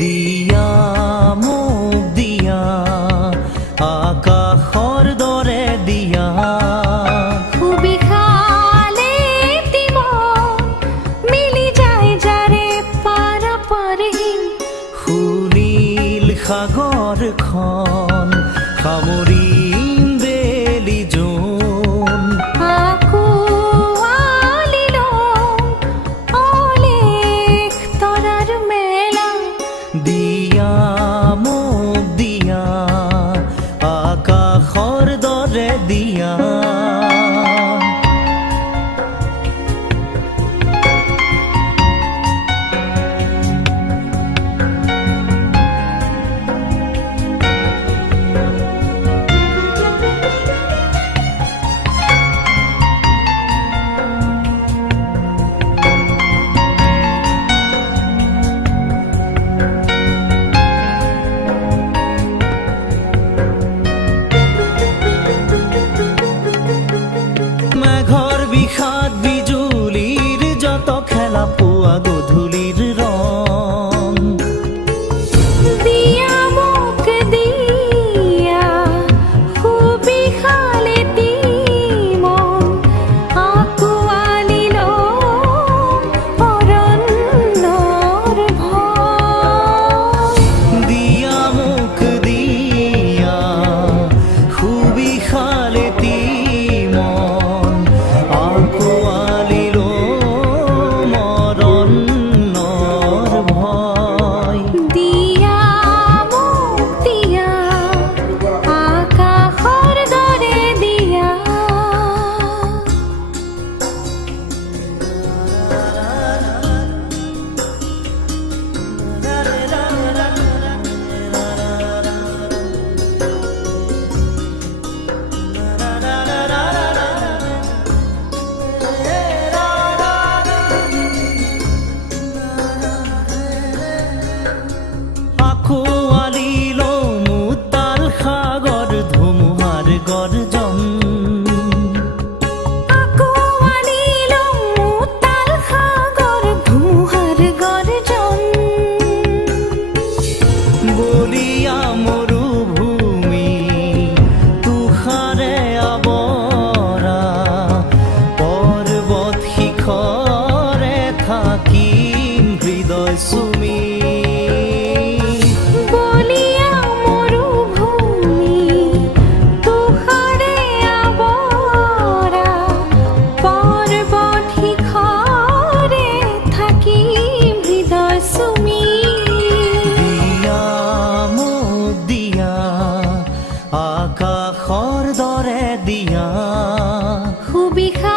দিয়া মোক দিয়া আকাশৰ দৰে দিয়া সুবিশালে দিব মিলি যায় যাৰে পাৰপাৰহীন সুনীল সাগৰখন সামৰিম বেলি জোন আঁকোৱালি লম অলেখ তৰাৰ মেলা দিয়া মোক দিয়া আকাশৰ দৰে দিয়া মেঘৰ বিষাদ বিজুলীৰ যত খেলা পোৱা গধূলিৰ ৰং দিয়া মোক দিয়া সুবিশালে মন আঁকোৱালি লম অৰণ্যৰ ভয় দিয়া মোক দিয়া সুবিশালে মন আঁকোৱালি ল'ম অৰণ্যৰ ভয় দিয়া মোক দিয়া আকাশৰ দৰে দিয়া আঁকোৱালি ল'ম উত্তাল সাগৰ ধুমুহাৰ গৰ্জন আঁকোৱালি লম উত্তাল সাগৰ ধুমুহাৰ গৰ্জন বলিয়া মৰুভূমি তুষাৰে আৱৰা পৰ্বত শিখৰে থাকিম হৃদয় চুমি বলিয়া মৰুভূমি তুষাৰে আৱৰা পৰ্বত শিখৰে থাকিম হৃদয় চুমি দিয়া মোক দিয়া আকাশৰ দৰে দিয়া সুবিশালে